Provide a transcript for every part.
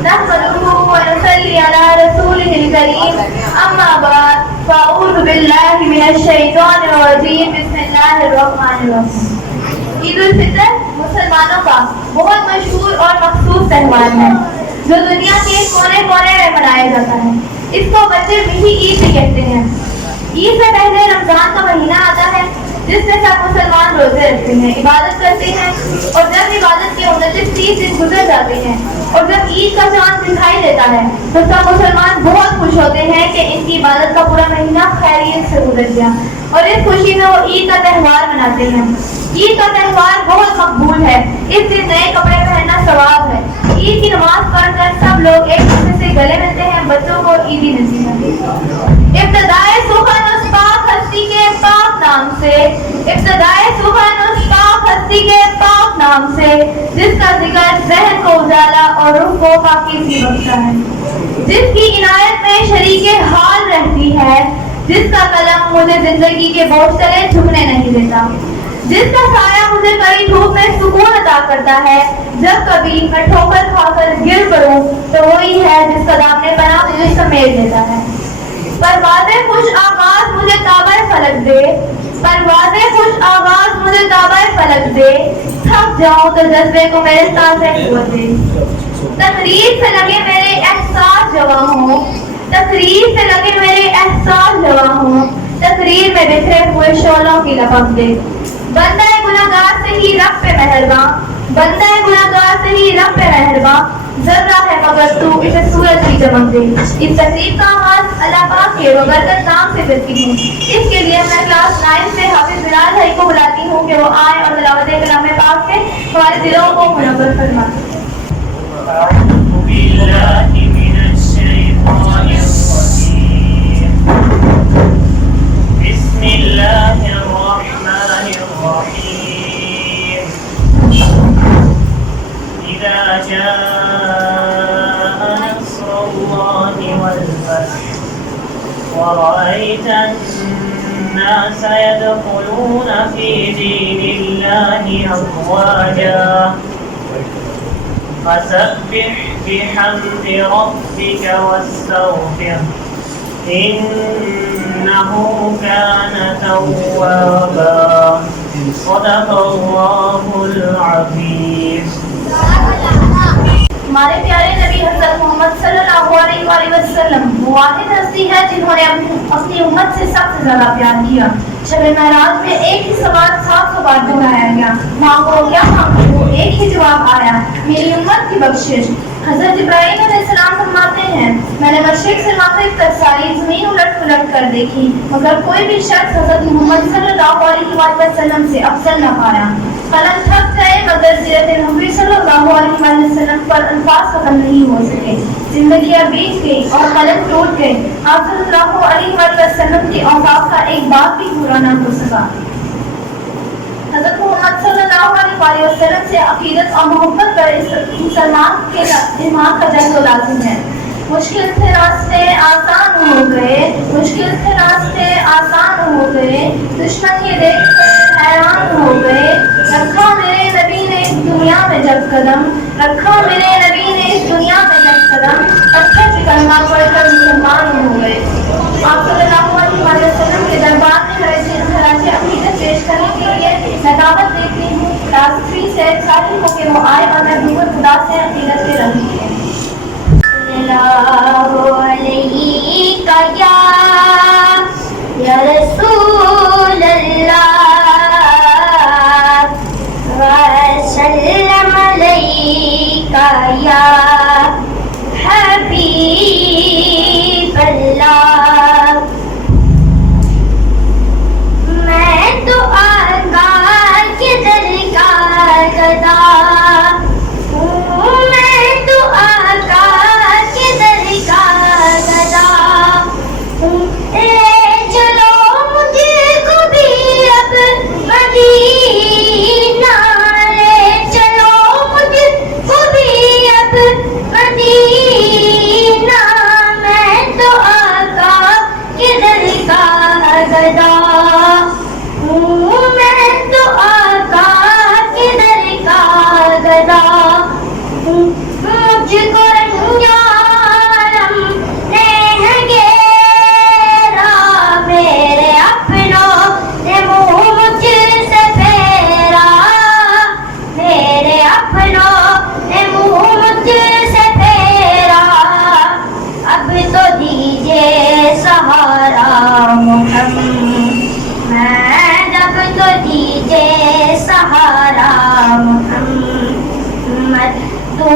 نحمده ونصلي على رسوله الكريم أما بعد فأعوذ بالله من الشيطان الرجيم بسم الله الرحمن الرحيم. عید الفطر مسلمانوں کا بہت مشہور اور مخصوص تہوار ہے جو دنیا کے کونے کونے میں منایا جاتا ہے. اس کو بچے میٹھی عید بھی کہتے ہیں. عید سے پہلے رمضان کا مہینہ آتا ہے جس میں سب مسلمان روزے رکھتے ہیں, عبادت کرتے ہیں, اور جب عبادت کے 29-30 دن گزر جاتے ہیں اور جب عید کا چاند دکھائی دیتا ہے تو سب مسلمان بہت خوش ہوتے ہیں کہ ان کی عبادت کا پورا مہینہ خیریت سے گزر گیا, اور اس خوشی میں وہ عید کا تہوار مناتے ہیں. عید کا تہوار بہت مقبول ہے. اس دن نئے کپڑے پہننا ثواب ہے. عید کی نماز پڑھ کر سب لوگ ایک دوسرے سے گلے ملتے ہیں, بچوں کو عیدی نصیحت. ابتدائے سخن اس پاک ہستی کے پاک نام سے, ابتدائے سخن اس پاک ہستی کے پاک نام سے جس کا ذکر ذہن کو اجالا اور روح کو پاکیزگی بخشتا ہے, جس کی عنایت میں شریک حال رہتی ہے, جس کا قلم مجھے زندگی کے بوجھ تلے جھکنے نہیں دیتا, جس کا سایہ مجھے کئی دھوپ میں سکون عطا کرتا ہے, جب کبھی میں ٹھوکر کھا کر گر پڑوں تو وہی ہے جس کا دامن پناہ مجھے سمیٹ لیتا ہے. پروازے خوش آغاز مجھے تابع فلک دے, پروازے خوش آغاز مجھے تابع فلک دے, تھک جاؤں تو جذبے کو میرے ساتھ قوت دے. تقریر سے لگے میرے احساس جواں ہوں, تقریر سے لگے میرے احساس جواں ہوں, تقریر میں بکھرے ہوئے شعلوں کی لپک دے. بندہ گناہگار سے ہی رب پہ مہرباں, بندہ گناہگار سے ہی رب پہ مہرباں, ذرہ ہے مگر تو اسے سورج کی چمک دے. اس تقریب کا آغاز اللہ پاک کے وبرکت نام سے کرتی ہوں. اس کے لیے میں کلاس 9 سے حافظ بلال بھائی کو بلاتی ہوں کہ وہ آئے اور تلاوت کلام پاک سے ہمارے دلوں کو منور فرمائیں. أعوذ بالله من الشيطان الرجيم. بسم الله الرحمن الرحيم. إذا جاء نصر الله والفتح ورأيت الناس يدخلون في دين الله أفواجا فسبح بحمد ربك واستغفره إنه كان توابا. صدق الله العظيم. ہمارے پیارے نبی حضرت محمد صلی اللہ علیہ وآلہ وسلم وہ واحد ہستی ہے جنہوں نے اپنی امت سے سب سے زیادہ پیار کیا. شب معراج میں ایک ہی سوال 700 بار دہرایا گیا, مانگو کیا مانگو, ایک ہی جواب آیا, میری امت کی بخشش. حضرت ابراہیم علیہ السلام فرماتے ہیں میں نے مشرق سے مغرب تک ساری زمین الٹ پلٹ کر دیکھی مگر کوئی بھی شخص حضرت محمد صلی اللہ علیہ وسلم سے افضل نہ پایا. قلم تھک گئے مگر سیرت نبوی صلی اللہ علیہ وسلم پر الفاظ ختم نہیں ہو سکے. زندگیاں بیت گئی اور قلم ٹوٹ گئے. آپ صلی اللہ علیہ وسلم کی اوصاف کا ایک بات بھی پورا نہ ہو سکا. حضرت محمد صلی اللہ علیہ وسلم سے عقیدت اور محبت پر مسلمان کے ایمان کا جنگ لازم ہے. مشکل سے راستے آسان ہو گئے, مشکل سے راستے آسان ہو گئے, دشمن یہ دیکھ کر حیران ہو گئے. رکھا میرے نبی نے اس دنیا میں جب قدم, رکھا میرے نبی نے اس دنیا میں جب قدم, پتھر سے کلمہ پڑھ کر مسلمان ہو گئے. آپ صلی اللہ علیہ وسلم کے دربار میں خراج عقیدت پیش کرنے کے لیے میں دعوت دیتی ہوں کلاس 3 سے ساتھی کو کہ وہ آئے اور میں حضور خدا سے عقیدت پہ رہی ہے. یا رسول اللہ وسلم علیکہ یا حبیب اللہ. میں تو آقا کے در کا گدا ہوں, میں تو آقا کے در کا گدا ہوں. چلو مجھے کو بھی اب مدینہ لے چلو, مجھے کو بھی اب مدینہ. میں تو آقا کے در کا گدا ہوں, میں تو آقا کے در کا گدا ہوں. مجھ کو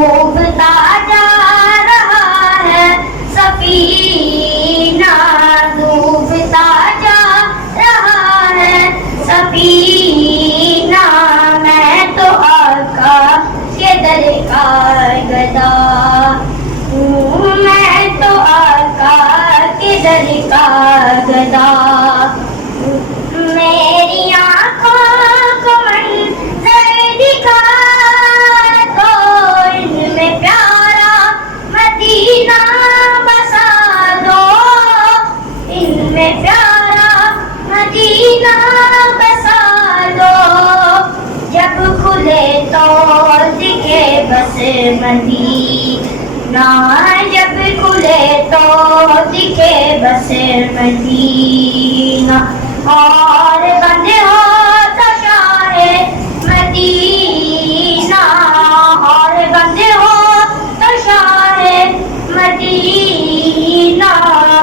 ڈوبتا جا رہا ہے سفینہ، ڈوبتا جا رہا ہے سفینہ، میں تو آقا کے در کا گدا ہوں، میں تو آقا کے در کا گدا، میری آنکھوں کو منظر دکھا دو، ان میں پیارا مدینہ بسا دو، ان میں پیارا مدینہ بسا دو، جب کھلے تو دکھے بس مدینہ، جب کھلے تو دکھے بس مدینہ، اور بند ہو تو شاہ مدینہ، اور بند ہو تو شاہ مدینہ،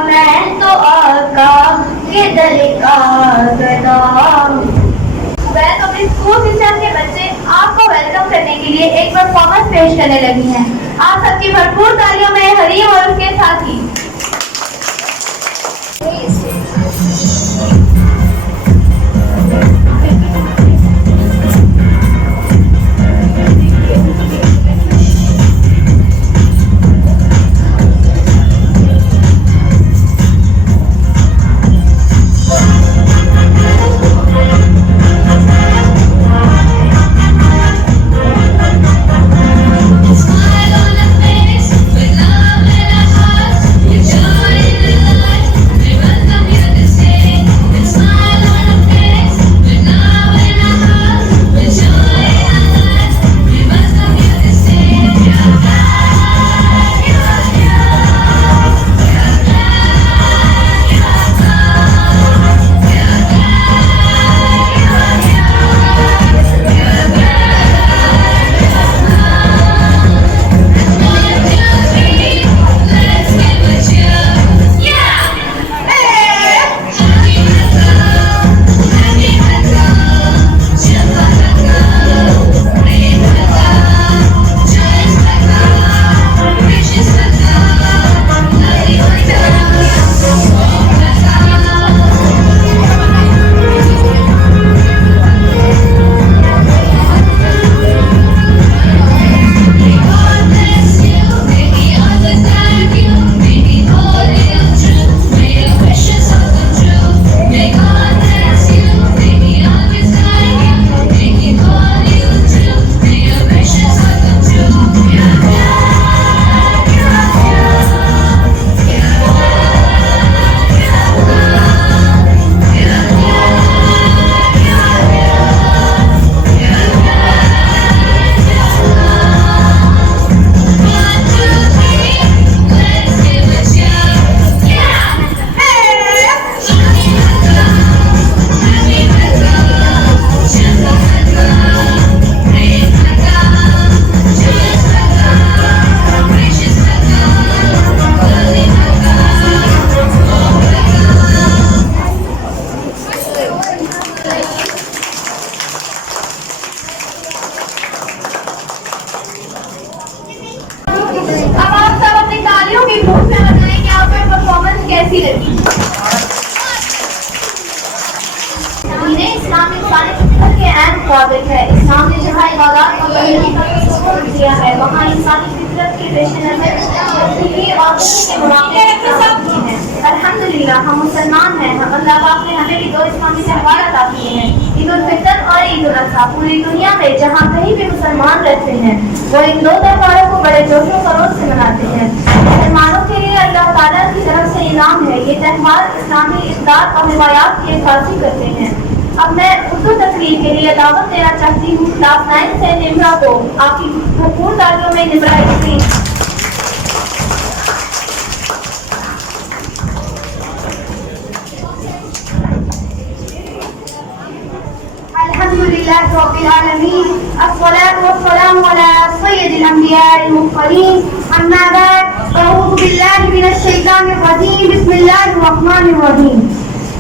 میں تو آقا کے در کا گدا ہوں۔ ویلکم اسکول ٹیچر کے بچے آپ کو ویلکم کرنے کے لیے ایک پرفارمنس پیش کرنے لگی ہیں، آپ سب کی بھرپور تالیوں میں حریم اور اس کے ساتھی۔ مطابق ہے. اسلام نے جہاں عبادات کو بندگی کا سکون دیا ہے وہاں انسانی فطرت کے پیش نظر تبدیلی اور اس کے مواقع کی ہیں. الحمدللہ ہم مسلمان ہیں. ہم اللہ پاک نے ہمیں بھی دو اسلامی تہوار عطا کیے ہیں, عید الفطر اور عید الاضحیٰ. پوری دنیا میں جہاں کہیں بھی مسلمان رہتے ہیں وہ ان دو تہواروں کو بڑے جوش و خروش سے مناتے ہیں. مسلمانوں کے لیے اللہ تعالیٰ کی طرف سے انعام ہے. یہ تہوار اسلامی اقدار اور روایات کی عکاسی کرتے ہیں. اب میں اردو تقریر کے لیے دعوت دینا چاہتی ہوں کلاس 9 سے نمرہ کو. آپ کی بھرپور تالیوں میں نمرہ یقین. الحمدللہ رب العالمین الصلاة والسلام علی سید الانبیاء المرسلین. اما بعد اعوذ باللہ من الشیطان الرجیم. بسم اللہ الرحمن الرحیم.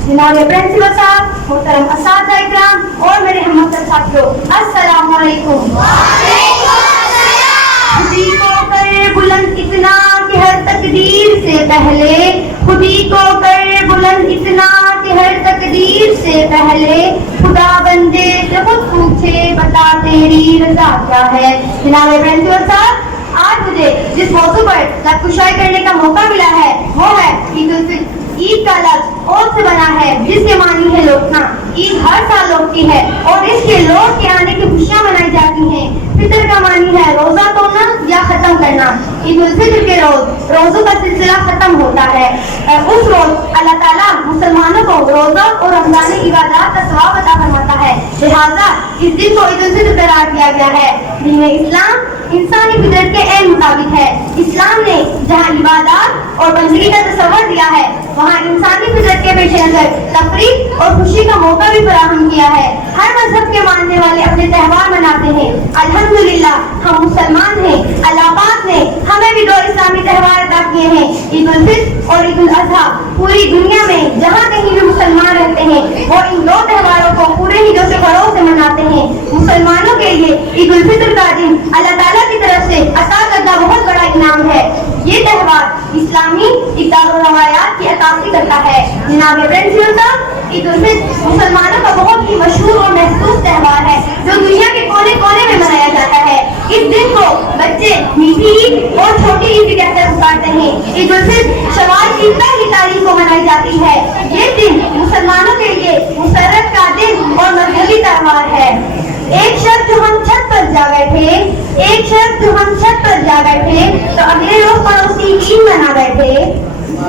جناب پرنسپل صاحب, محترم اساتذہ اکرام اور میرے ہم ساتھیوں, السلام علیکم. وعلیکم السلام. تقدیر سے پہلے خودی کو کر بلند اتنا کہ ہر تقدیر سے پہلے خدا بندے سے خود پوچھے بتا تیری رضا کیا ہے. جناب پرنسپل صاحب، آج مجھے جس موضوع پر نقشائی کرنے کا موقع ملا ہے وہ ہے عید الفطر. عید کا لفظ عود سے بنا ہے جس کے معنی ہے لوٹنا. عید ہر سال لوٹتی ہے اور اس کے لوٹ کے آنے کی خوشیاں منائی جاتی ہیں. فطر کا معنی ہے روزہ توڑنا یا ختم کرنا. عید الفطر کے روز روزوں کا سلسلہ ختم ہوتا ہے. اس روز اللہ تعالیٰ مسلمانوں کو روزہ اور رمضانی عبادات کا ثواب عطا فرماتا ہے. لہٰذا اس دن کو عید الفطر قرار دیا گیا ہے. دین اسلام انسانی فطرت کے عین مطابق ہے. اسلام نے جہاں عبادات اور بندگی کا تصور دیا ہے وہاں انسانی فطرت کے پیش نظر تفریح اور خوشی کا موقع بھی فراہم کیا ہے. ہر مذہب کے ماننے والے اپنے تہوار مناتے ہیں. الحمدللہ ہم مسلمان ہیں. اللہ پاک نے ہمیں بھی دو اسلامی تہوار عطا کیے ہیں، عید الفطر اور عید الاضحیٰ. پوری دنیا میں جہاں کہیں بھی مسلمان رہتے ہیں وہ ان دو تہواروں کو پورے ہی جوش و خروش سے مناتے ہیں. مسلمانوں کے لیے عید الفطر کا دن اللہ تعالیٰ کی طرف سے عطا کردہ بہت بڑا انعام ہے. یہ تہوار اسلامی اقدار و روایات کی عکاسی کرتا ہے. جناب پرنسپل صاحب، عید الفطر مسلمانوں کا بہت ہی مشہور اور محسوس تہوار ہے جو دنیا کے کونے کونے میں منایا جاتا ہے. اس دن کو بچے میٹھی عید اور چھوٹی عید بھی کہہ کر پکارتے ہیں. عید الفطر شوال کی پہلی تاریخ کو منائی جاتی ہے. یہ دن مسلمانوں کے لیے مسرت کا دن اور مذہبی تہوار ہے. ایک شخص جو ہم چھت پر جا بیٹھے تو اگلے روز پڑوسی عید منا بیٹھے.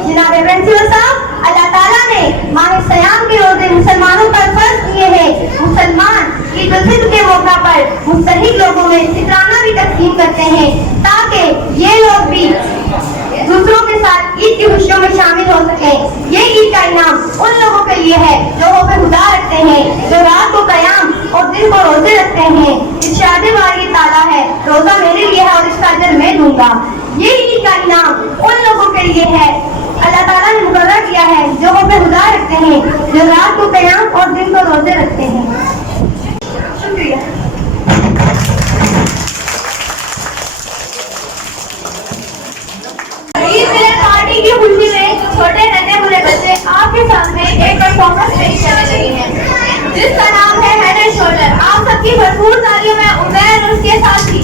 جناب پرنسپل صاحب، اللہ تعالیٰ نے ماہ سیام کے روزے مسلمانوں پر فرض کیے ہیں. مسلمان عید الفطر کے موقع پر مستحق لوگوں میں فطرانہ بھی تقسیم کرتے ہیں تاکہ یہ لوگ بھی دوسروں کے ساتھ عید کی خوشیوں میں شامل ہو سکیں. یہ عید کا انعام ان لوگوں کے لیے ہے جو حب خدا رکھتے ہیں، جو رات کو قیام اور دن کو روزے رکھتے ہیں. ارشاد باری تعالیٰ ہے، روزہ میرے لیے ہے اور اس کا اجر میں دوں گا. یہ عید کا انعام ان لوگوں کے لیے ہے اللہ تعالیٰ نے مقرر کیا ہے جو حب خدا رکھتے ہیں، جو رات کو قیام اور دن کو روزے رکھتے ہیں. شکریہ. عید ملاد پارٹی کی خوشی میں چھوٹے ننھے برے بچے آپ کے سامنے ایک پرفارمنس پیش کرنے لگے ہیں جس کا نام ہے ہیڈ اینڈ شولڈر. آپ سب کی بھرپور تالیوں میں عمیر اور اس کے ساتھی.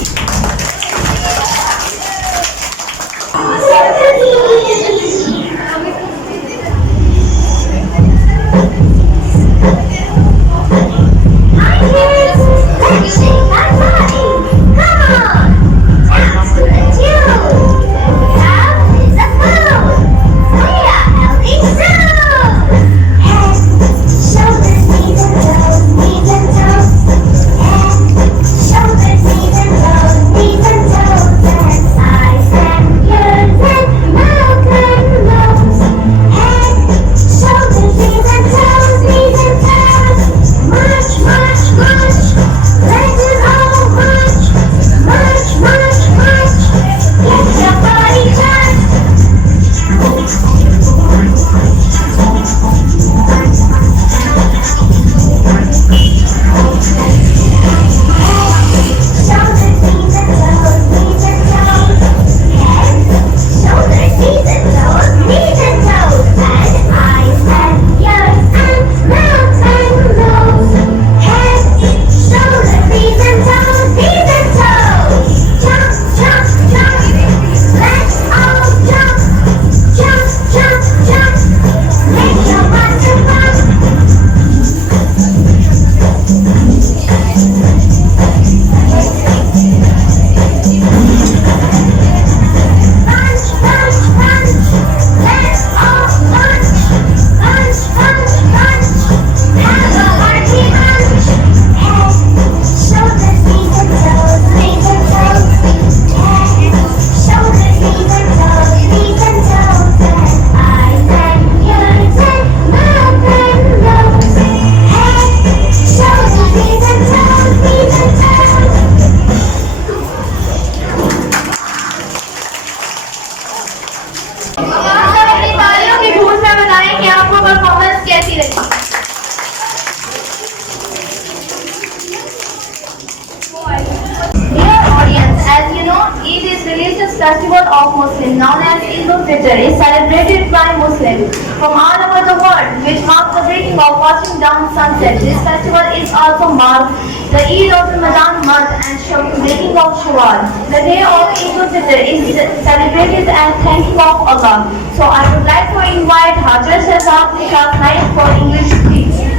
religious festival of Muslims known as Eid al-Fitr is celebrated by Muslims from all over the world, which marks the breaking of washing down sunset. This festival is also marked the Eid of Ramadan month and breaking of Shawwal. The day of Eid al-Fitr is celebrated as thanking of Allah. So I would like to invite Hajar Shahzad Class 9 for English speech.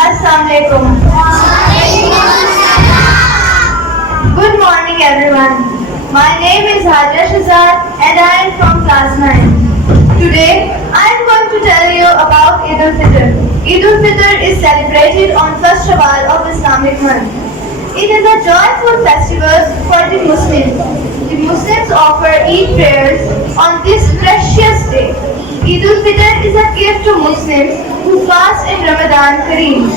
Assalamualaikum. Good morning everyone. My name is Hajar Shahzad and I am from class 9. Today I am going to tell you about Eid al-Fitr. Eid al-Fitr is celebrated on first Shawwal of Islamic month. It is a joyful festival for the Muslims. The Muslims offer Eid prayers on this precious day. Eid al-Fitr is a gift to Muslims who fast in Ramadan Kareem.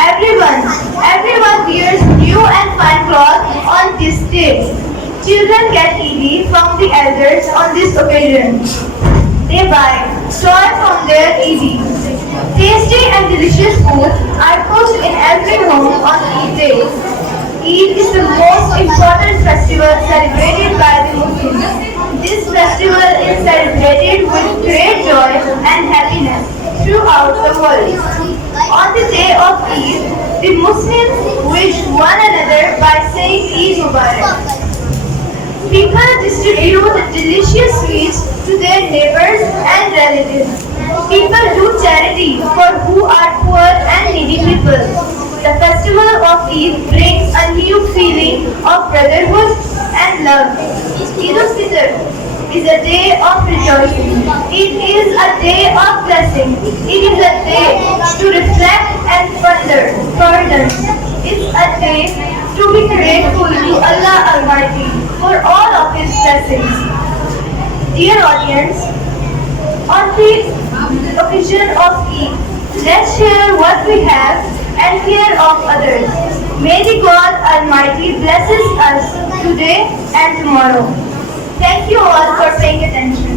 Everyone wears new and fine clothes on this day. Children get Eid from the elders on this occasion. They buy toys from their Eid. Tasty and delicious food are cooked in every home on Eid day. Eid is the most important festival celebrated by the Muslims. This festival is celebrated with great joy and happiness throughout the world. On the day of Eid, the Muslims wish one another by saying Eid Mubarak. People distribute delicious sweets to their neighbors and relatives. People do charity for who are poor and needy people. The festival of Eid brings a new feeling of brotherhood and love. Eid al-Fitr is a day of rejoicing. It is a day of blessing. It is a day to reflect and pardon. It's a day to be grateful to Allah Almighty for all of His blessings. Dear audience, on the occasion of Eid, let's share what we have and care of others. May the God Almighty blesses us today and tomorrow. Thank you all for paying attention.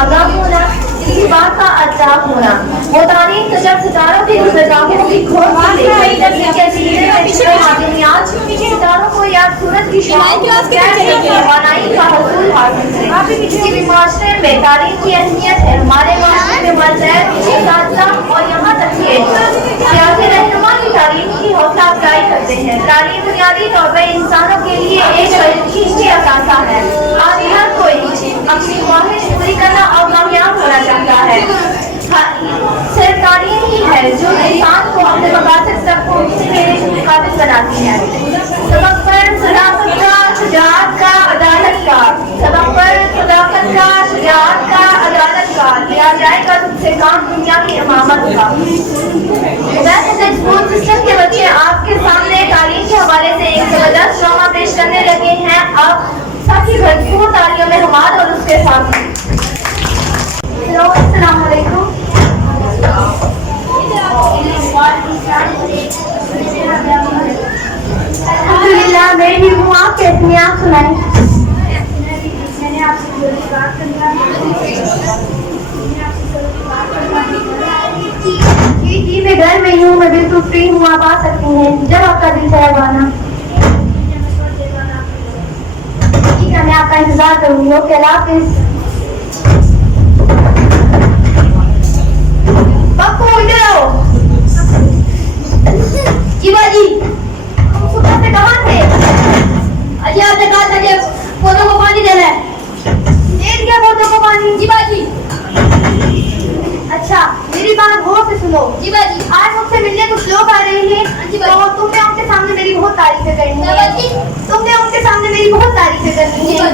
آگاہ ہونا، کسی بات کا اطراف ہونا. وہ تعلیم تو جب ستاروں کی گزرگاہوں کی کھوج ستاروں کو یا سورج کی توانائی کا حصول حاصل کریں. کسی بھی معاشرے میں تعلیم کی اہمیت ہے. ہمارے معاشرے میں مذہب، اساتذہ اور یہاں تک کہ سیاسی رہنما کی تعلیم کی حوصلہ افزائی کرتے ہیں. تعلیم بنیادی طور پر انسانوں کے لیے ایک قیمتی اثاثہ ہے. آج ہر کوئی اپنی خواہش پوری کرنا اور کامیاب ہونا چاہتا ہے. صرف تعلیم ہی ہے جو انسان کو اپنے مقاصد تک پہنچنے کے قابل بناتی ہے. سبق پر صداقت کا، شجاعت کا، عدالت کا. سبق پر صداقت کا، شجاعت کا، عدالت کا. لیا جائے گا تم سے کام دنیا کی امامت کا. ویسے اسکول سسٹم کے بچے آپ کے سامنے تعلیم کے حوالے سے ایک زبردست ڈرامہ پیش کرنے لگے ہیں. اب سب کی بھرپور تالیوں میں حماد اور اس کے ساتھ. السلام علیکم. الحمدللہ میں بھی ہوں. آپ کیسی ہیں؟ آپ سنائیں. میں نے آپ سے ضروری بات کرنا جی میں گھر میں ہی ہوں. میں بالکل فری ہوں. آپ آ سکتی ہیں جب آپ کا دل چاہے آنا. ٹھیک ہے میں آپ کا انتظار کروں گی. اوکے اللہ حافظ. پپو ادھر آؤ. جی باجی تم صبح سے کہاں تھے؟ اجی آپ نے کہا تھا کہ پودوں کو پانی دینا ہے. دے دیا پودوں کو پانی؟ جی باجی. اچھا میری بات غور سے سنو. جی باجی. آج مجھ سے ملنے کچھ لوگ آ رہے ہیں. جی باجی. تو تم نے ان کے سامنے میری بہت تعریفیں کرنی ہے. تم نے ان کے سامنے میری بہت تعریفیں کرنی ہے.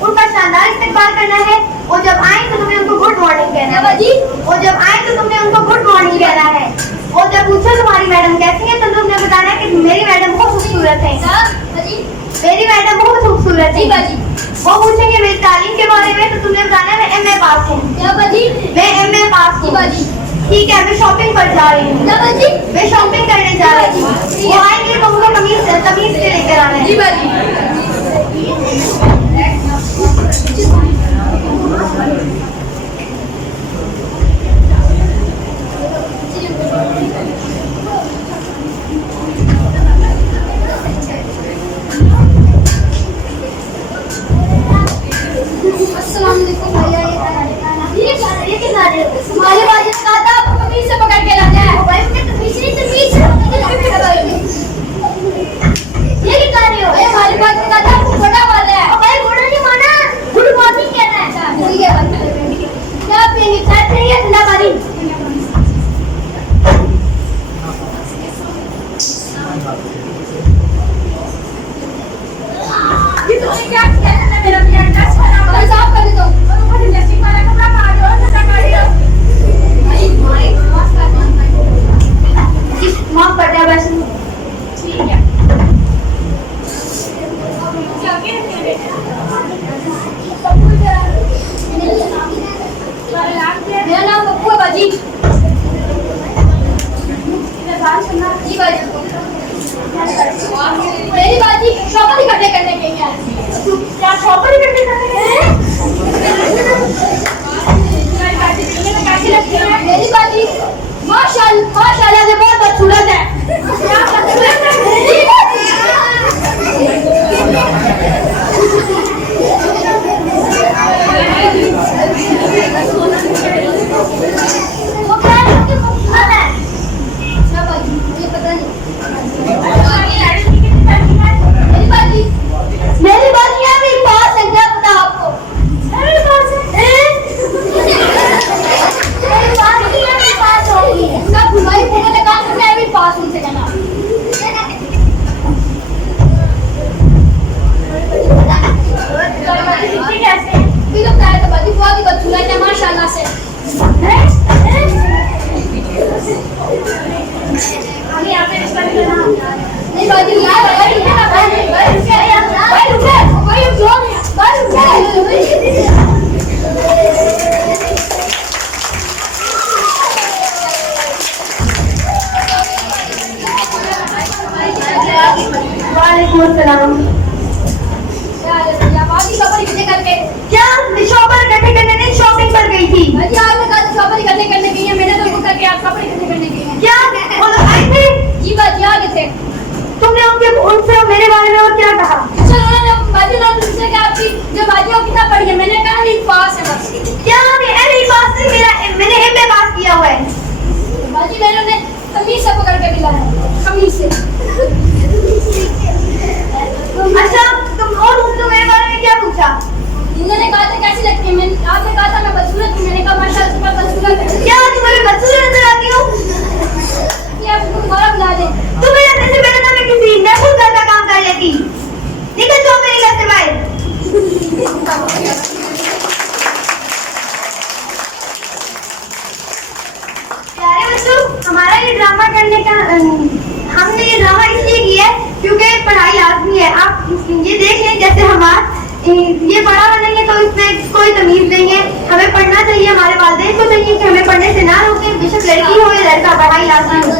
ان کا شاندار استقبال کرنا ہے. اور جب آئیں تو تمہیں ان کو گڈ مارننگ کہنا ہے. اور جب آئیں تو تم نے ان کو گڈ مارننگ کہنا ہے. اور جب پوچھو تمہاری میڈم کیسی ہے تو تم نے بتانا ہے کہ میری میڈم بہت خوبصورت ہے. میری میڈم بہت خوبصورت ہے. وہ پوچھیں گے میری تعلیم کے بارے میں تو تم نے بتانا ہے میں ایم اے پاس ہوں. میں ایم اے پاس ہوں. ٹھیک ہے میں شاپنگ پر جا رہی ہوں. میں شاپنگ کرنے جا رہی ہوں. وہ آئیں گے تو ان کو تمیز سے لے کر آنا ہے. السلام علیکم بھیا. یہ کہنا رہے ہو؟ ہمارے باجی نے کہا تھا آپ کو تمیز سے پکڑ کے لانا ہے. بھائی مجھے تمیز سے یہ کیا کر رہے ہو؟ ہمارے باجی نے کہا تھا آپ کو گھوڑا مارنا ہے. بھائی گھوڑا نہیں مارنا، گڈ مارننگ کہنا ہے. ٹھیک ہے کیا آپ یہ چائے چاہیے ٹھنڈا پانی؟ کیا کیا میرا صاف کر دیتا ہوں. معاف کر دیا ویسے. ٹھیک ہے میرا نام پپو ہے باجی. جی باجی. میری باجی شاپر اکٹھے کرنے کے لیے. کیا شاپر اکٹھے کرنے کے لیے؟ میری باجی ماشاءاللہ سے بہت خوبصورت ہے. میری باجی میرے پاس ہے. کیا پتا آپ کو؟ میرے پاس ہے. میرے پاس ہوگی. سب بھائی پونے نے کہا کہ میں بھی پاس ان سے کہنا. کیسے بھی تو کہا تو باجی بہت ہی بدسورت ہے ماشاءاللہ سے. ہمیں آپ نے رشتہ نہیں لینا. نہیں باجی یار بھائی رکے نا بھائی رکے بھائی وعلیکم السلام. کیا شاپر اکٹھے کرنے نہیں شاپنگ ہم نے یہ ڈرامہ اس لیے کیا ہے کیونکہ پڑھائی لازمی ہے. آپ یہ دیکھ لیں جیسے یہ بڑا بنیں گے تو اس میں کوئی تمیز نہیں ہے. ہمیں پڑھنا چاہیے, ہمارے والدین کو چاہیے کہ ہمیں پڑھنے سے نہ روکیں, بے شک لڑکی ہو یا لڑکا, پڑھائی لازمی ہو.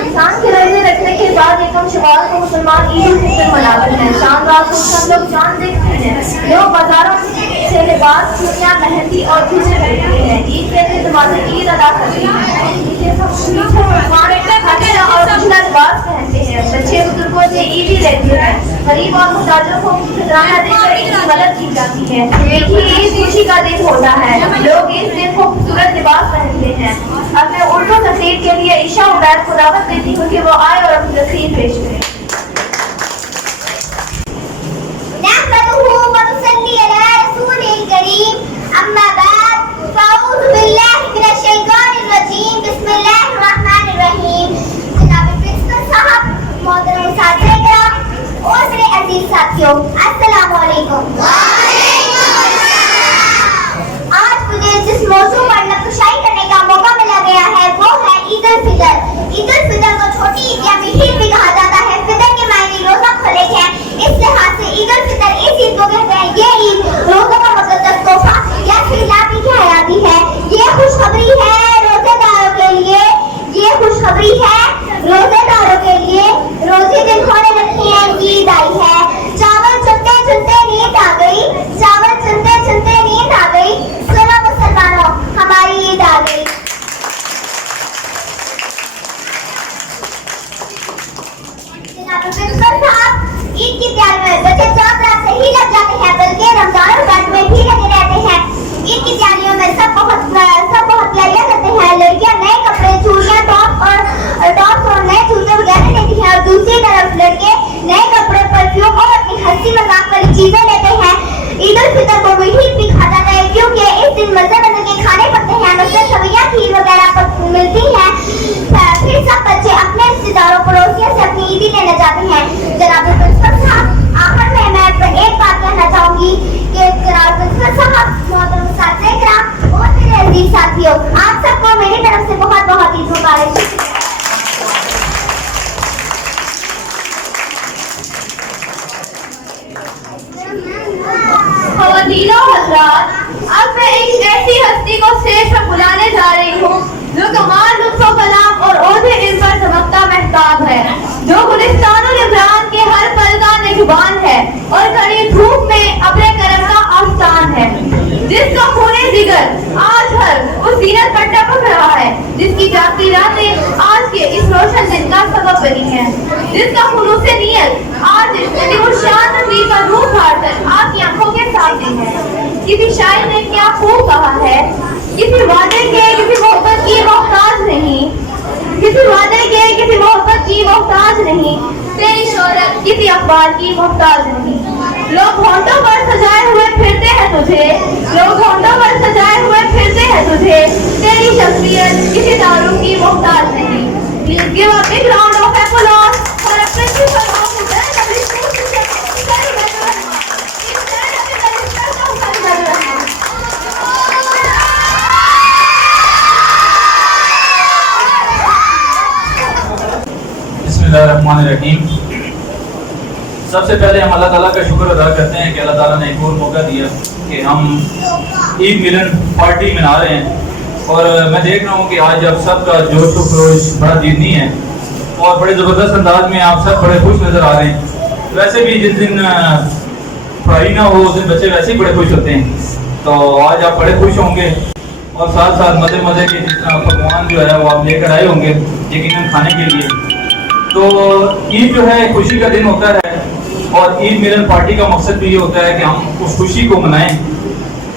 انسان کے روزے رکھنے کے بعد یکم شوال کو مسلمان عید الفطر مناتے ہیں. شام رات کو سب لوگ چاند دیکھتے ہیں. لوگ بازاروں سے لباس, چوڑیاں, مہندی اور دوسرے خریدتے ہیں. عید کے دن نماز عید ادا کرتے ہیں. اور پچھلا لباس پہنتے ہیں. بچے بزرگوں سے عیدی لیتے ہیں. غریب اور محتاجوں کو شکرانہ دے کر عید مدد کی جاتی ہے. ایک ہی عید خوشی کا دن ہوتا ہے. لوگ اس دن خوبصورت لباس پہنتے ہیں. اب میں اردو تقریر کے لیے عشاء عبید کو دعوت دیتی ہوں کہ وہ آئے اور اپنی تقریر پیش کریں. نحمده ونصلي على رسوله الكريم اما بعد فاعوذ بالله من الشيطان الرجيم بسم الله الرحمن الرحيم. جناب پرنسپل صاحب, محترم اساتذہ کرام اور میرے عزیز ساتھیوں, السلام علیکم. آج مجھے جس موضوع پر نقشائی کرنے کا موقع ملا گیا ہے وہ ہے عید الفطر. عید الفطر کو چھوٹی عید یا میٹھی عید بھی کہا جاتا ہے. فطر کے معنی روزہ کھولے ہیں. اس لحاظ سے عید الفطر اس عید کو کہتے ہیں. یہ عید روزوں کا مقدس تحفہ یا پھر لاپی کی حیاتی ہے. یہ خوشخبری ہے روزے داروں کے لیے, یہ خوشخبری ہے روزے داروں کے لیے. روزے دن کھولے رکھے ہیں, عید آئی ہے. چاول چنتے چنتے نیند آ گئی, چاول چنتے چنتے نیند آ گئی. سنو مسلمانوں, ہماری عید آ گئی. جناب پرنسپل صاحب, عید کی تیاری میں بچے چاند رات سے ہی لگ جاتے ہیں بلکہ رمضان الفطر میں بھی لگے رہتے ہیں. عید کی تیاریوں میں سب بہت تیاریاں کرتے ہیں. لڑکیاں نئے کپڑے, چوڑیاں, ٹاپس اور نئے جوتے وغیرہ لیتی ہیں اور دوسری طرف لڑکے نئے کپڑے, پرفیوم اور اپنی ہنسی مذاق والی چیزیں لیتے ہیں. عید الفطر کو میٹھی عید بھی کہا جاتا ہے کیونکہ اس دن مزے مزے کے کھانے پکتے ہیں. مثلاً سویاں, کھیر وغیرہ ملتی ہیں. پھر سب بچے اپنے رشتے داروں پڑوسیوں سے اپنی عیدی لینے جاتے ہیں. جناب پرنسپل صاحب, آخر میں ایک بات کہنا چاہوں گی کہ جناب پرنسپل صاحب, محترم اساتذہ کرام اور میرے عزیز ساتھیوں, آپ سب کو میری طرف سے بہت بہت عید مبارک. خواتین و حضرات, اب میں ایک ایسی ہستی کو اسٹیج پر بلانے جا رہی ہوں جو کمال لطف و کلام اور عہدے علم پر چمکتا مہتاب ہے, جو گلستان و نگران کے ہر پل کا نگہبان ہے اور کڑی دھوپ میں اپنے کرم کا آستان ہے, جس کا خون جگر آج ہر اس زینت پر ٹپک رہا ہے, جس کی جاگتی راتیں آج کے اس روشن دن کا سبب بنی ہیں, جس کا خلوص نیت آج اس شان نصیب پر روح پھاڑ کر آپ کی آنکھوں کے سامنے ہے. کسی شاعر نے کیا خوب کہا ہے, کسی وعدے کے کسی محبت کی محتاج نہیں, کسی وعدے کے کسی محبت کی محتاج نہیں, تیری شہرت کسی اخبار کی محتاج نہیں. لوگ ہونٹوں پر سجائے ہوئے پھرتے ہیں تجھے, لوگ ہونٹوں پر سجائے ہوئے پھرتے ہیں تجھے, تیری شخصیت کسی دارو کی محتاج نہیں. Please give a big round of applause for a principal officer of the school system. بسم اللہ الرحمن الرحیم. سب سے پہلے ہم اللہ تعالیٰ کا شکر ادا کرتے ہیں کہ اللہ تعالیٰ نے ایک اور موقع دیا کہ ہم عید ملن پارٹی منا رہے ہیں. اور میں دیکھ رہا ہوں کہ آج آپ سب کا جوش و خروش بڑا دینی ہے اور بڑے زبردست انداز میں آپ سب بڑے خوش نظر آ رہے ہیں. ویسے بھی جس دن پڑھائی نہ ہو اس دن بچے ویسے ہی بڑے خوش ہوتے ہیں, تو آج آپ بڑے خوش ہوں گے اور ساتھ ساتھ مزے کے جس طرح پکوان جو ہے وہ آپ لے کر آئے ہوں گے یقیناً کھانے کے لیے. تو عید جو ہے خوشی کا دن ہوتا ہے اور عید ملن پارٹی کا مقصد بھی یہ ہوتا ہے کہ ہم اس خوشی کو منائیں.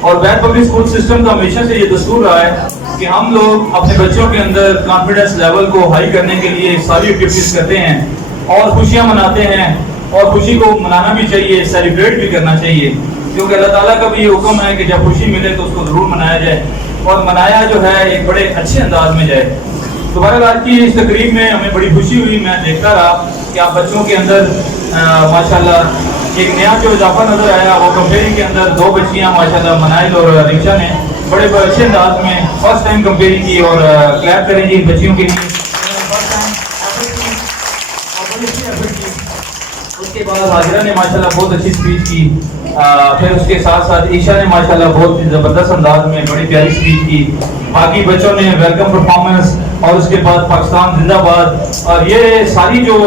اور بیت پبلک اسکول سسٹم کا ہمیشہ سے یہ دستور رہا ہے کہ ہم لوگ اپنے بچوں کے اندر کانفیڈنس لیول کو ہائی کرنے کے لیے ساری ایکٹیویٹیز کرتے ہیں اور خوشیاں مناتے ہیں. اور خوشی کو منانا بھی چاہیے, سیلیبریٹ بھی کرنا چاہیے, کیونکہ اللہ تعالیٰ کا بھی یہ حکم ہے کہ جب خوشی ملے تو اس کو ضرور منایا جائے اور منایا جو ہے ایک بڑے اچھے انداز میں جائے. دوبارہ آج کی اس تقریب میں ہمیں بڑی خوشی ہوئی. میں دیکھتا رہا کہ آپ بچوں کے اندر ماشاءاللہ ایک نیا جو اضافہ نظر آیا وہ کمپیئرنگ کے اندر 2 بچیاں ماشاءاللہ منائل اور رکشا نے بڑے اچھے انداز میں فرسٹ ٹائم کمپیئرنگ کی، اور کلیپ کریں جی بچیوں کے لیے. اس کے بعد حاجرہ نے ماشاءاللہ بہت اچھی اسپیچ کی، پھر اس کے ساتھ ساتھ عیشا نے ماشاءاللہ بہت زبردست انداز میں بڑی پیاری اسپیچ کی. باقی بچوں نے ویلکم پرفارمنس، اور اس کے بعد پاکستان زندہ باد، اور یہ ساری جو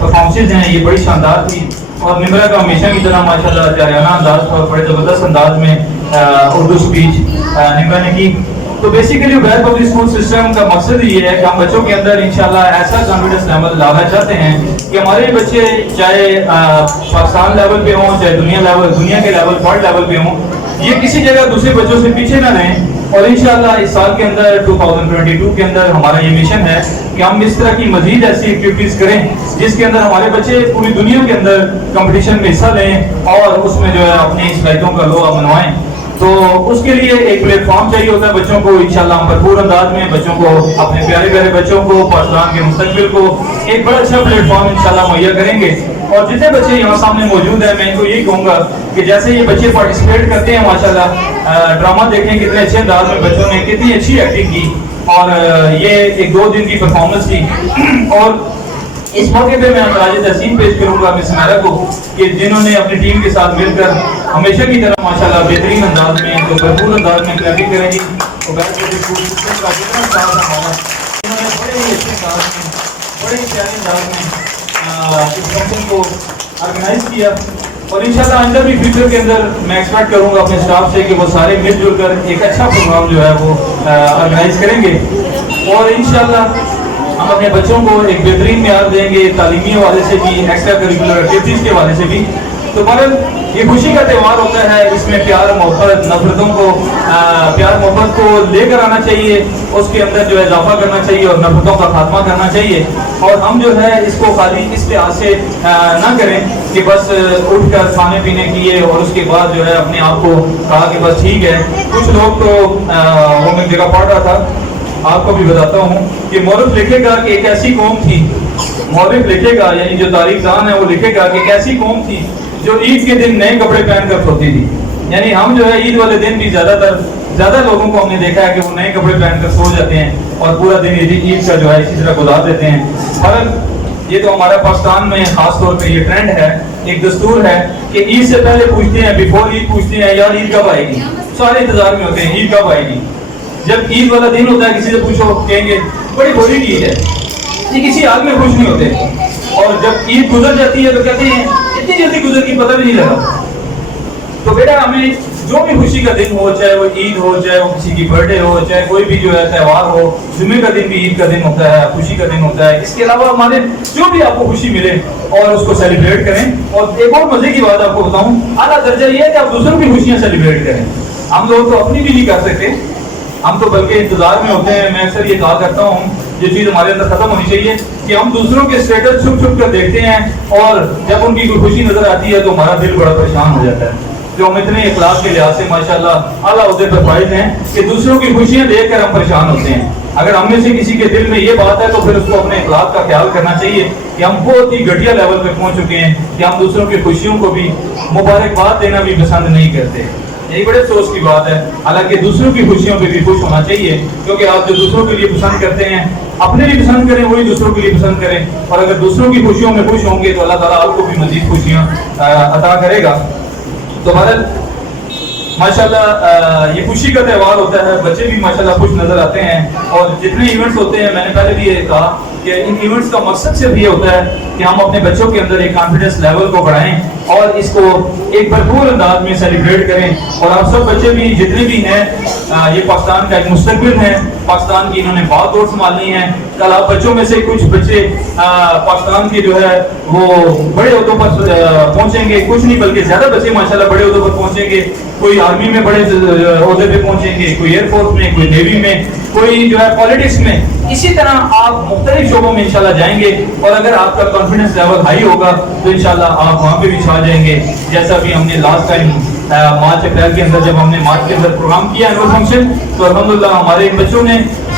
پرفارمنسز ہیں یہ بڑی شاندار تھی. اور نمرہ کا ہمیشہ کی طرح ماشاءاللہ جاریانہ انداز پر بڑے زبردست انداز میں اردو اسپیچ نمرہ نے کی. تو basically well public school system کا مقصد یہ ہے کہ ہم بچوں کے اندر انشاءاللہ ایسا کانفیڈنس لیول لانا چاہتے ہیں کہ ہمارے بچے چاہے پاکستان لیول پہ ہوں، چاہے دنیا کے لیول ورلڈ لیول پہ ہوں، یہ کسی جگہ دوسرے بچوں سے پیچھے نہ رہیں. اور انشاءاللہ اس سال کے اندر 2022 کے اندر ہمارا یہ مشن ہے کہ ہم اس طرح کی مزید ایسی ایکٹیویٹیز کریں جس کے اندر ہمارے بچے پوری دنیا کے اندر کمپٹیشن میں حصہ لیں اور اس میں جو ہے اپنی صلاحیتوں کا لوہا منوائیں. تو اس کے لیے ایک پلیٹ فارم چاہیے ہوتا ہے بچوں کو. انشاءاللہ ہم بھرپور انداز میں بچوں کو، اپنے پیارے پیارے بچوں کو، پاکستان کے مستقبل کو ایک بڑا اچھا پلیٹ فارم انشاءاللہ مہیا کریں گے. اور جتنے بچے یہاں سامنے موجود ہیں میں ان کو یہی کہوں گا کہ جیسے یہ بچے پارٹیسپیٹ کرتے ہیں ماشاءاللہ، ڈرامہ دیکھیں کتنے اچھے انداز میں بچوں نے کتنی اچھی ایکٹنگ کی، اور یہ ایک 2 دن کی پرفارمنس تھی. اور اس موقع پہ میں خراج تحسین پیش کروں گا مس میرا کو کہ جنہوں نے اپنی ٹیم کے ساتھ مل کر ہمیشہ کی طرح ماشاءاللہ بہترین انداز میں جو بھرپور انداز میں کلیپنگ کریں گی. انہوں نے بڑے ہی اچھے انداز میں، بڑے ہی پیارے انداز میں اس فنکشن کو آرگنائز کیا. اور انشاءاللہ آئندہ بھی فیوچر کے اندر میں ایکسپیکٹ کروں گا اپنے اسٹاف سے کہ وہ سارے مل جل کر ایک اچھا پروگرام جو ہے وہ آرگنائز کریں گے. اور انشاءاللہ ہم اپنے بچوں کو ایک بہترین معیار دیں گے تعلیمی حوالے سے بھی، ایکسٹرا کریکولر ایکٹیویٹیز کے حوالے سے بھی. تو بہرحال یہ خوشی کا تہوار ہوتا ہے، اس میں پیار محبت نفرتوں کو پیار محبت کو لے کر آنا چاہیے، اس کے اندر جو ہے اضافہ کرنا چاہیے اور نفرتوں کا خاتمہ کرنا چاہیے. اور ہم جو ہے اس کو خالی اس لحاظ سے نہ کریں کہ بس اٹھ کر کھانے پینے کیے اور اس کے بعد جو ہے اپنے آپ کو کہا کہ بس ٹھیک ہے. کچھ لوگ تو وہ میں جگہ پڑھ رہا تھا، آپ کو بھی بتاتا ہوں کہ مورخ لکھے گا کہ ایک ایسی قوم تھی، مورخ لکھے گا یعنی جو تاریخ دان ہے وہ لکھے گا کہ ایک ایسی قوم تھی جو عید کے دن نئے کپڑے پہن کر سوتی تھی. یعنی ہم جو ہے عید والے دن بھی زیادہ لوگوں کو ہم نے دیکھا ہے کہ وہ نئے کپڑے پہن کر سو جاتے ہیں اور پورا دن عید کا جو ہے اسی طرح گزار دیتے ہیں. اور یہ تو ہمارا پاکستان میں خاص طور پہ یہ ٹرینڈ ہے، ایک دستور ہے کہ عید سے پہلے پوچھتے ہیں، بیفور عید پوچھتے ہیں یار عید کب آئے گی. سارے انتظار میں ہوتے ہیں عید کب آئے گی. جب عید والا دن ہوتا ہے کسی سے پوچھو کہیں گے بڑی بری عید ہے، یہ کسی حال میں خوش نہیں ہوتے. اور جب عید گزر جاتی ہے تو کہتے ہیں اتنی جلدی گزر کی پتہ بھی نہیں لگا. تو بیٹا ہمیں جو بھی خوشی کا دن ہو، چاہے وہ عید ہو، چاہے وہ کسی کی برتھ ڈے ہو، چاہے کوئی بھی جو ہے تہوار ہو، جمعے کا دن بھی عید کا دن ہوتا ہے، خوشی کا دن ہوتا ہے. اس کے علاوہ ہمارے جو بھی آپ کو خوشی ملے اور اس کو سیلیبریٹ کریں. اور ایک اور مزے کی بات آپ کو بتاؤں، اعلیٰ درجہ یہ ہے کہ آپ دوسروں کی خوشیاں سیلیبریٹ کریں. ہم لوگ تو اپنی بھی نہیں کر سکتے، ہم تو بلکہ انتظار میں ہوتے ہیں. میں اکثر یہ کہا کرتا ہوں یہ چیز ہمارے اندر ختم ہونی چاہیے کہ ہم دوسروں کے اسٹیٹس چھپ چھپ کر دیکھتے ہیں اور جب ان کی کوئی خوشی نظر آتی ہے تو ہمارا دل بڑا پریشان ہو جاتا ہے. جو ہم اتنے اخلاق کے لحاظ سے ماشاءاللہ اعلیٰ عہدے پر فائز ہیں کہ دوسروں کی خوشیاں دیکھ کر ہم پریشان ہوتے ہیں. اگر ہم میں سے کسی کے دل میں یہ بات ہے تو پھر اس کو اپنے اخلاق کا خیال کرنا چاہیے کہ ہم بہت ہی گھٹیا لیول پہ پہنچ چکے ہیں کہ ہم دوسروں کی خوشیوں کو بھی مبارکباد دینا بھی پسند نہیں کرتے. یہی بڑے افسوس کی بات ہے. حالانکہ دوسروں کی خوشیوں پہ بھی خوش ہونا چاہیے، کیونکہ آپ جو دوسروں کے لیے پسند کرتے ہیں اپنے لیے پسند کریں وہی دوسروں کے لیے پسند کریں. اور اگر دوسروں کی خوشیوں میں خوش ہوں گے تو اللہ تعالیٰ آپ کو بھی مزید خوشیاں عطا کرے گا. تو بہرحال ماشاءاللہ یہ خوشی کا تہوار ہوتا ہے، بچے بھی ماشاءاللہ خوش نظر آتے ہیں. اور جتنے ایونٹس ہوتے ہیں میں نے پہلے بھی یہ کہا کہ ان ایونٹس کا مقصد صرف یہ ہوتا ہے کہ ہم اپنے بچوں کے اندر ایک کانفیڈنس لیول کو بڑھائیں اور اس کو ایک بھرپور انداز میں سیلیبریٹ کریں. اور آپ سب بچے بھی جتنے بھی ہیں یہ پاکستان کا ایک مستقبل ہے، پاکستان کی انہوں نے بات دوڑ سنبھالنی ہے. کل آپ بچوں میں سے کچھ بچے پاکستان کے جو ہے وہ بڑے عہدوں پر پہنچیں گے، کچھ نہیں بلکہ زیادہ بچے ماشاءاللہ بڑے عہدوں پر پہنچیں گے. کوئی آرمی میں بڑے عہدے پہ پہنچیں گے، کوئی ایئر فورس میں، کوئی نیوی میں، کوئی جو ہے پالیٹکس میں. اسی طرح آپ مختلف شعبوں میں انشاءاللہ جائیں گے اور اگر آپ کا کانفیڈنس لیول ہائی ہوگا تو انشاءاللہ آپ وہاں پہ بھی چھا جائیں گے. جیسا بھی ہم نے لاسٹ ٹائم مارچ اپریل کے اندر جب ہم نے مارچ کے اندر پروگرام کیا اینول فنکشن تو الحمدللہ ہمارے بچوں نے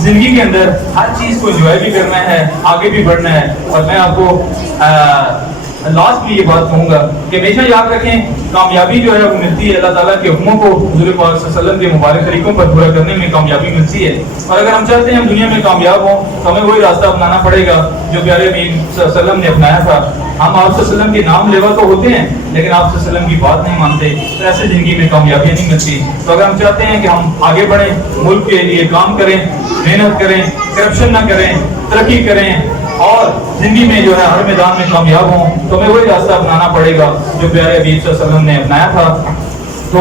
زندگی کے اندر ہر چیز کو انجوائے بھی کرنا ہے, آگے بھی بڑھنا ہے. اور میں آپ کو لاسٹ میں یہ بات کہوں گا کہ ہمیشہ یاد رکھیں, کامیابی جو ہے وہ ملتی ہے اللہ تعالیٰ کے حکموں کو حضور پاک صلی اللہ علیہ وسلم کے مبارک طریقوں پر پورا کرنے میں کامیابی ملتی ہے. اور اگر ہم چاہتے ہیں ہم دنیا میں کامیاب ہوں تو ہمیں وہی راستہ اپنانا پڑے گا جو پیارے امین صلی اللہ علیہ وسلم نے اپنایا تھا. ہم آپ صلی اللہ علیہ وسلم کے نام لیوا تو ہوتے ہیں لیکن آپ صلی اللہ علیہ وسلم کی بات نہیں مانتے, تو ایسے زندگی میں کامیابی نہیں ملتی. تو اگر ہم چاہتے ہیں کہ ہم آگے بڑھیں, ملک کے لیے کام کریں, محنت کریں, کرپشن نہ کریں, ترقی کریں اور زندگی میں جو ہے ہر میدان میں کامیاب ہوں, تو ہمیں وہی راستہ اپنانا پڑے گا جو پیارے حبیب صلی اللہ علیہ وسلم نے اپنایا تھا. تو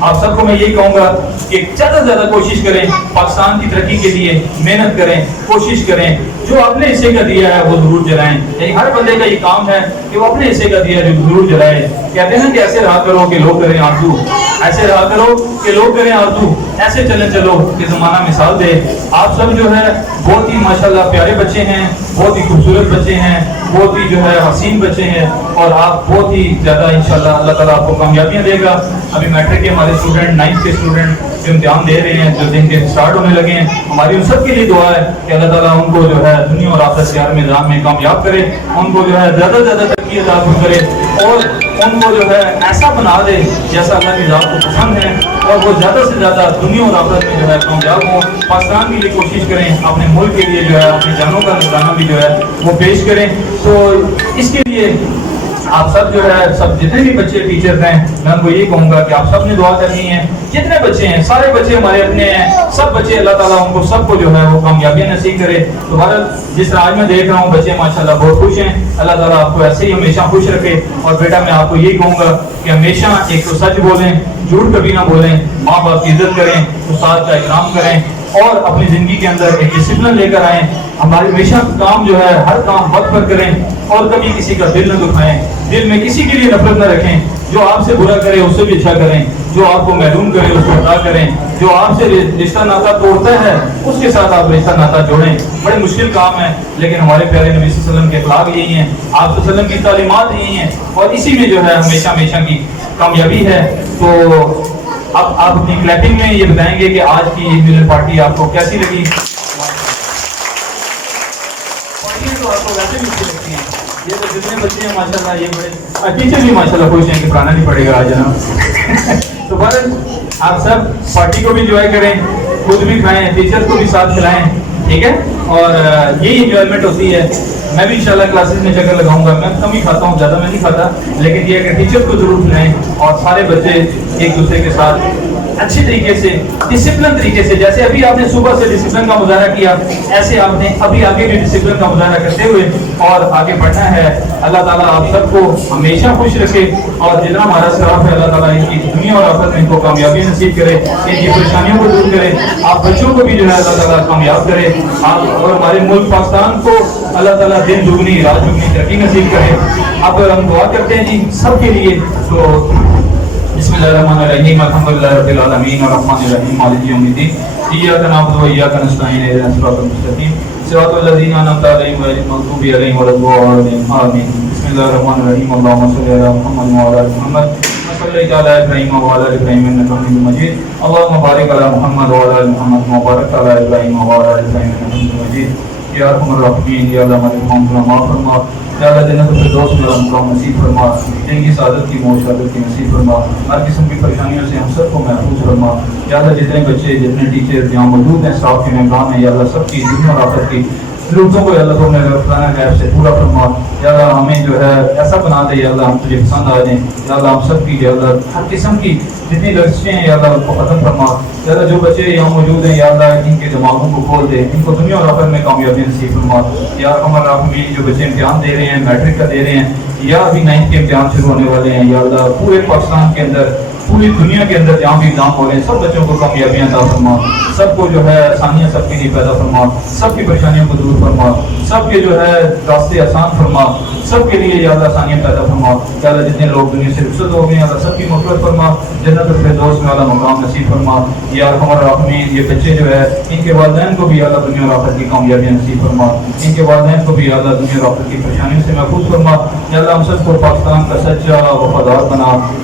آپ سب کو میں یہی کہوں گا کہ زیادہ سے زیادہ کوشش کریں, پاکستان کی ترقی کے لیے محنت کریں, کوشش کریں, جو اپنے حصے کا دیا ہے وہ ضرور جلائیں. یعنی ہر بندے کا یہ کام ہے کہ وہ اپنے حصے کا دیا جو ضرور جلائے. کہتے ہیں کہ ایسے رہا کرو کہ لوگ کریں آرزو, ایسے رہا کرو کہ لوگ کریں آرزو, ایسے چلو کہ زمانہ مثال دے. آپ سب جو ہے بہت ہی ماشاءاللہ پیارے بچے ہیں, بہت ہی خوبصورت بچے ہیں, بہت ہی جو ہے حسین بچے ہیں, اور آپ بہت ہی زیادہ انشاءاللہ اللہ تعالیٰ آپ کو کامیابیاں دے گا. ابھی میٹرک کے ہمارے اسٹوڈنٹ, 9th کے اسٹوڈنٹ جو امتحان دے رہے ہیں, جو دن کے اسٹارٹ ہونے لگے ہیں, ہماری ان سب کے لیے دعا ہے کہ اللہ تعالیٰ ان کو جو ہے دنیا اور آخرت کے ہر میدان میں کامیاب کرے, ان کو جو ہے زیادہ سے زیادہ ترقی عطا کرے اور ان کو جو ہے ایسا بنا دے جیسا اللہ کی ذات کو پسند ہے, اور وہ زیادہ سے زیادہ دنیا اور آخرت میں جو ہے کامیاب ہوں. پاکستان کے لیے کوشش کریں, اپنے ملک کے لیے جو ہے اپنی جانوں کا نذرانہ بھی جو ہے وہ پیش کریں. تو اس کے لیے آپ سب جو ہے سب جتنے بھی بچے ٹیچرز ہیں, میں ان کو یہ کہوں گا کہ آپ سب نے دعا کرنی ہے. جتنے بچے ہیں سارے بچے ہمارے اپنے ہیں, سب بچے اللہ تعالیٰ ان کو سب کو جو ہے وہ کامیابیاں نصیب کرے. تو بھارت جس طرح آج میں دیکھ رہا ہوں بچے ماشاءاللہ بہت خوش ہیں, اللہ تعالیٰ آپ کو ایسے ہی ہمیشہ خوش رکھے. اور بیٹا میں آپ کو یہی کہوں گا کہ ہمیشہ ایک تو سچ بولیں, جھوٹ کبھی نہ بولیں, ماں باپ کی عزت کریں, استاد کا احترام کریں, اور اپنی زندگی کے اندر ایک ڈسپلن لے کر آئیں. ہمارے ہمیشہ کام جو ہے ہر کام وقت پر کریں, اور کبھی کسی کا دل نہ دکھائیں, دل میں کسی کے لیے نفرت نہ رکھیں. جو آپ سے برا کرے اس سے بھی اچھا کریں, جو آپ کو محروم کرے اس کو عطا کریں, جو آپ سے رشتہ ناتا توڑتا ہے اس کے ساتھ آپ رشتہ ناتا جوڑیں. بڑے مشکل کام ہے لیکن ہمارے پیارے نبی صلی اللہ علیہ وسلم کے اخلاق یہی ہیں, آپ صلی اللہ علیہ وسلم کی تعلیمات یہی ہیں, اور اسی میں جو ہے ہمیشہ کی کامیابی ہے. تو اب آپ اپنی کلیپنگ میں یہ بتائیں گے کہ آج کی عید پارٹی آپ کو کیسی لگی. تو آپ کو ویسے بھی اچھی لگتی ہیں, یہ تو جتنے بچے ہیں ماشاءاللہ یہ بڑے ٹیچر بھی ماشاءاللہ خوش ہیں کہ پڑھانا نہیں پڑے گا آج جناب. تو بہرحال آپ سب پارٹی کو بھی انجوائے کریں, خود بھی کھائیں, ٹیچر کو بھی ساتھ کھلائیں, ٹھیک ہے. اور یہی انجوائمنٹ ہوتی ہے. میں بھی انشاءاللہ کلاسز میں چکر لگاؤں گا, میں کم ہی کھاتا ہوں, زیادہ میں نہیں کھاتا, لیکن یہ ہے کہ ٹیچر کو ضرور کھلائیں اور سارے بچے ایک دوسرے کے ساتھ اچھی طریقے سے, ڈسپلن طریقے سے, جیسے ابھی آپ نے صبح سے ڈسپلن کا مظاہرہ کیا, ایسے آپ نے ابھی آگے بھی ڈسپلن کا مظاہرہ کرتے ہوئے اور آگے بڑھنا ہے. اللہ تعالیٰ آپ سب کو ہمیشہ خوش رکھے, اور جتنا ہمارا سراف ہے اللہ تعالیٰ ان کی دنیا اور آخرت میں ان کو کامیابی نصیب کرے, ان کی پریشانیوں کو دور کرے. آپ بچوں کو بھی جو ہے اللہ تعالیٰ کامیاب کرے, آپ اور ہمارے ملک پاکستان کو اللہ تعالیٰ دن دگنی رات دگنی ترقی نصیب کرے. اب ہم دعا کرتے ہیں جی سب کے لیے. تو بسم اللہ الرحمن الرحیم, الحمدللہ رب العالمین الرحمن الرحیم مالک یوم الدین, ایاک نعبد و ایاک نستعین اهدنا الصراط المستقیم صراط الذین انعمت علیہم غیر المغضوب علیہم ولا الضالین آمین. بسم اللہ الرحمن الرحیم, اللهم صل علی محمد وعلی آل محمد وصلی علی ابراہیم وعلی آل ابراہیم انک حمید مجید. اللهم بارک علی محمد وعلی آل محمد وبارک علی ابراہیم وعلی آل ابراہیم انک حمید مجید. یا ارحم الراحمین, یا اللہ ہمارے قوم کو معاف فرما, یا اللہ جنت الفردوس میں مقام نصیب فرما, دین کی سعادت کی موت شہادت کی نصیب فرما, ہر قسم کی پریشانیوں سے ہم سب کو محفوظ فرما. یا اللہ جتنے بچے جتنے ٹیچر یہاں موجود ہیں, اسٹاف کے ممبران ہیں, یا اللہ سب کی دنیا اور آخرت کی ضرورتوں کو یا اللہ تو فلانا غیب سے پورا فرما. یا اللہ ہمیں جو ہے ایسا بنا دے, یا اللہ ہم تجھے پسند آ جائیں. یا اللہ ہم سب کی یا اللہ ہر قسم کی جتنی لذتیں ہیں یا اللہ ان کو ختم فرما. یا اللہ جو بچے یہاں موجود ہیں یا اللہ ان کے دماغوں کو کھول دے, ان کو دنیا اور آخرت میں کامیابی نصیب فرما. یا ارحم الراحمین, جو بچے امتحان دے رہے ہیں, میٹرک کا دے رہے ہیں, یا ابھی 9th کے امتحان شروع ہونے والے ہیں, یا اللہ پورے پاکستان کے اندر پوری دنیا کے اندر جہاں بھی ایگزام ہو رہے ہیں سب بچوں کو کامیابیاں عطا فرما, سب کو جو ہے آسانیاں سب کے لیے پیدا فرما, سب کی پریشانیوں کو دور فرما, سب کے جو ہے راستے آسان فرما, سب کے لیے یا اللہ آسانیاں پیدا فرما. یا اللہ جتنے لوگ دنیا سے رخصت ہو گئے ہیں اللہ سب کی مغفرت فرما, جنت الفردوس میں اللہ مقام نصیب فرما. یا ارحم الراحمین, یہ بچے جو ہے ان کے والدین کو بھی اللہ دنیا اور آخرت کی کامیابیاں نصیب فرما, ان کے والدین کو بھی اللہ دنیا اور آخرت کی پریشانیوں سے محفوظ فرما. یا اللہ ہم سب کو پاکستان کا سچا وفادار بنا.